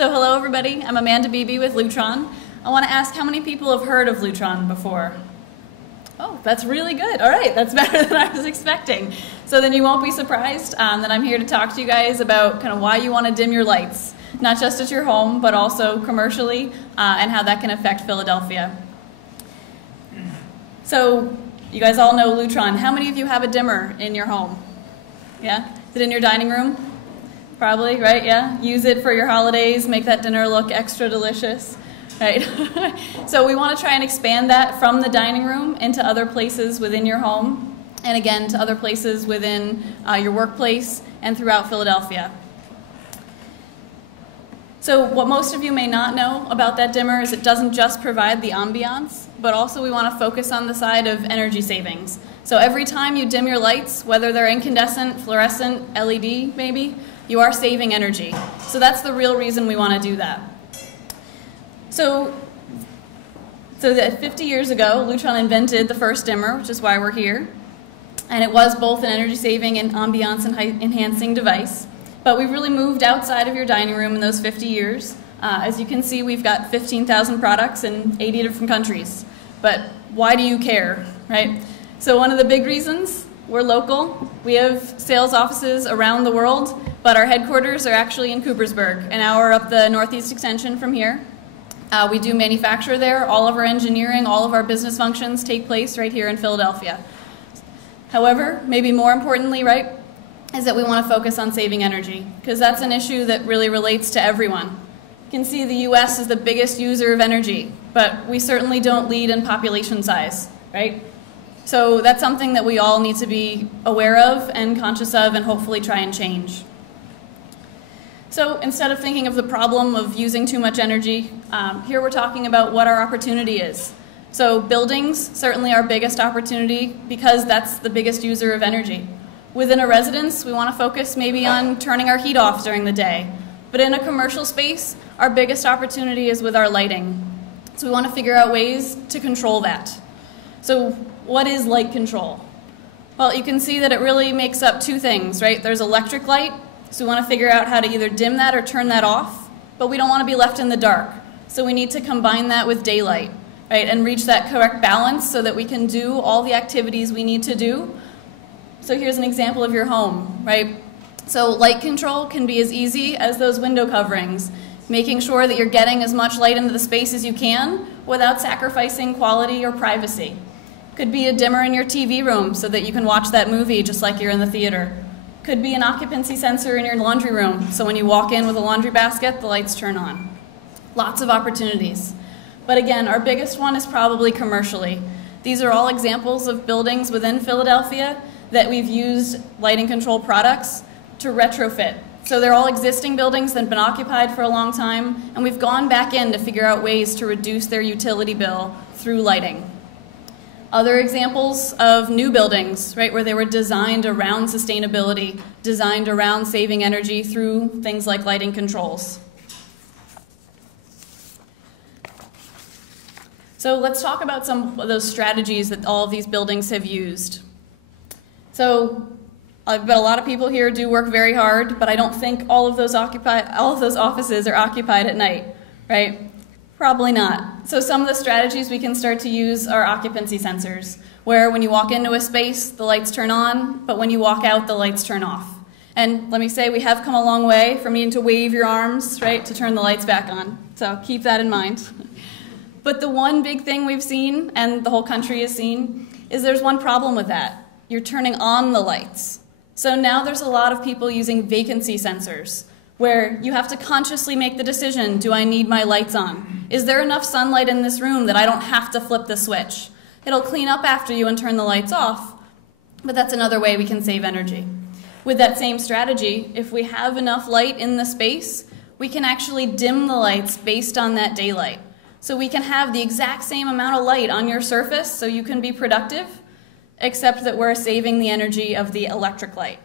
So hello everybody, I'm Bebe with Lutron. I want to ask how many people have heard of Lutron before? Oh, that's really good. All right, that's better than I was expecting. So then you won't be surprised that I'm here to talk to you guys about kind of why you want to dim your lights, not just at your home, but also commercially, and how that can affect Philadelphia. So you guys all know Lutron. How many of you have a dimmer in your home? Yeah? Is it in your dining room? Probably, right? Yeah? Use it for your holidays, make that dinner look extra delicious, right? So we want to try and expand that from the dining room into other places within your home, and again, to other places within your workplace and throughout Philadelphia. So what most of you may not know about that dimmer is it doesn't just provide the ambiance, but also we want to focus on the side of energy savings. So every time you dim your lights, whether they're incandescent, fluorescent, LED maybe, you are saving energy. So that's the real reason we want to do that. So that 50 years ago, Lutron invented the first dimmer, which is why we're here. And it was both an energy saving and ambiance enhancing device. But we've really moved outside of your dining room in those 50 years. As you can see, we've got 15,000 products in 80 different countries. But why do you care, right? So one of the big reasons, we're local. We have sales offices around the world, but our headquarters are actually in Coopersburg, an hour up the Northeast Extension from here. We do manufacture there. All of our engineering, all of our business functions take place right here in Philadelphia. However, maybe more importantly, right, is that we want to focus on saving energy, because that's an issue that really relates to everyone. You can see the US is the biggest user of energy, but we certainly don't lead in population size, right? So that's something that we all need to be aware of and conscious of and hopefully try and change. So instead of thinking of the problem of using too much energy, here we're talking about what our opportunity is. So buildings, certainly our biggest opportunity because that's the biggest user of energy. Within a residence, we want to focus maybe on turning our heat off during the day. But in a commercial space, our biggest opportunity is with our lighting. So we want to figure out ways to control that. So what is light control? Well, you can see that it really makes up two things, right? There's electric light, so we want to figure out how to either dim that or turn that off, but we don't want to be left in the dark. So we need to combine that with daylight, right? And reach that correct balance so that we can do all the activities we need to do. So here's an example of your home, right? So light control can be as easy as those window coverings, making sure that you're getting as much light into the space as you can without sacrificing quality or privacy. Could be a dimmer in your TV room so that you can watch that movie just like you're in the theater. Could be an occupancy sensor in your laundry room, so when you walk in with a laundry basket, the lights turn on. Lots of opportunities. But again, our biggest one is probably commercially. These are all examples of buildings within Philadelphia that we've used lighting control products to retrofit. So they're all existing buildings that have been occupied for a long time, and we've gone back in to figure out ways to reduce their utility bill through lighting. Other examples of new buildings, right, where they were designed around sustainability, designed around saving energy through things like lighting controls. So let's talk about some of those strategies that all of these buildings have used. So I bet a lot of people here do work very hard, but I don't think all of those offices are occupied at night, right? Probably not. So some of the strategies we can start to use are occupancy sensors, where when you walk into a space, the lights turn on, but when you walk out, the lights turn off. And let me say, we have come a long way from needing to wave your arms, right, to turn the lights back on. So keep that in mind. But the one big thing we've seen, and the whole country has seen, is there's one problem with that. You're turning on the lights. So now there's a lot of people using vacancy sensors, where you have to consciously make the decision, do I need my lights on? Is there enough sunlight in this room that I don't have to flip the switch? It'll clean up after you and turn the lights off, but that's another way we can save energy. With that same strategy, if we have enough light in the space, we can actually dim the lights based on that daylight. So we can have the exact same amount of light on your surface so you can be productive, except that we're saving the energy of the electric light.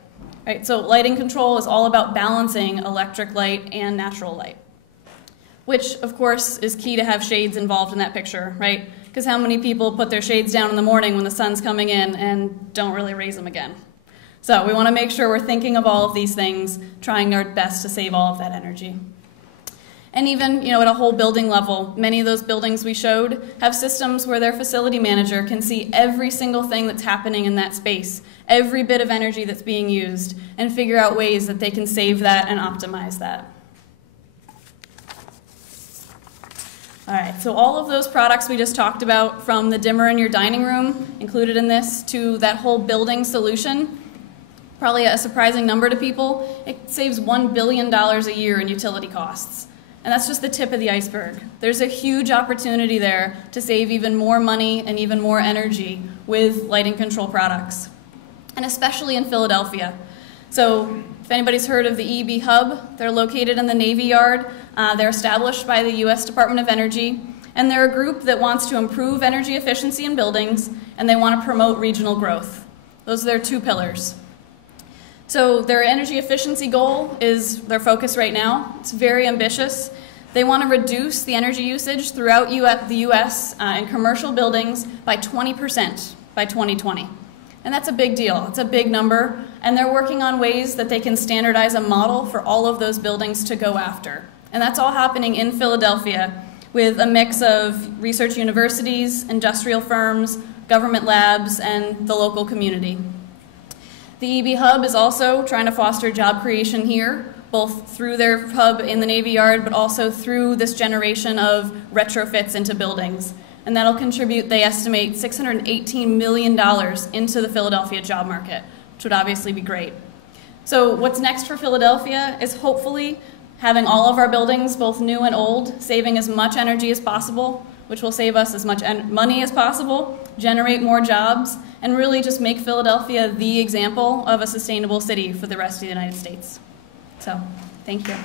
Right, so lighting control is all about balancing electric light and natural light, which of course is key to have shades involved in that picture, right? Because how many people put their shades down in the morning when the sun's coming in and don't really raise them again? So we want to make sure we're thinking of all of these things, trying our best to save all of that energy. And even, at a whole building level, many of those buildings we showed have systems where their facility manager can see every single thing that's happening in that space, every bit of energy that's being used, and figure out ways that they can save that and optimize that. All right, so all of those products we just talked about, from the dimmer in your dining room, included in this, to that whole building solution, probably a surprising number to people, it saves $1 billion a year in utility costs. And that's just the tip of the iceberg. There's a huge opportunity there to save even more money and even more energy with lighting control products, and especially in Philadelphia. So if anybody's heard of the EB Hub, they're located in the Navy Yard. They're established by the U.S. Department of Energy, and they're a group that wants to improve energy efficiency in buildings, and they want to promote regional growth. Those are their two pillars. So their energy efficiency goal is their focus right now. It's very ambitious. They want to reduce the energy usage throughout the U.S. In commercial buildings by 20% by 2020. And that's a big deal. It's a big number. And they're working on ways that they can standardize a model for all of those buildings to go after. And that's all happening in Philadelphia with a mix of research universities, industrial firms, government labs, and the local community. The EB Hub is also trying to foster job creation here, both through their hub in the Navy Yard, but also through this generation of retrofits into buildings. And that'll contribute, they estimate, $618 million into the Philadelphia job market, which would obviously be great. So what's next for Philadelphia is hopefully having all of our buildings, both new and old, saving as much energy as possible, which will save us as much money as possible, generate more jobs, and really just make Philadelphia the example of a sustainable city for the rest of the United States. So, thank you.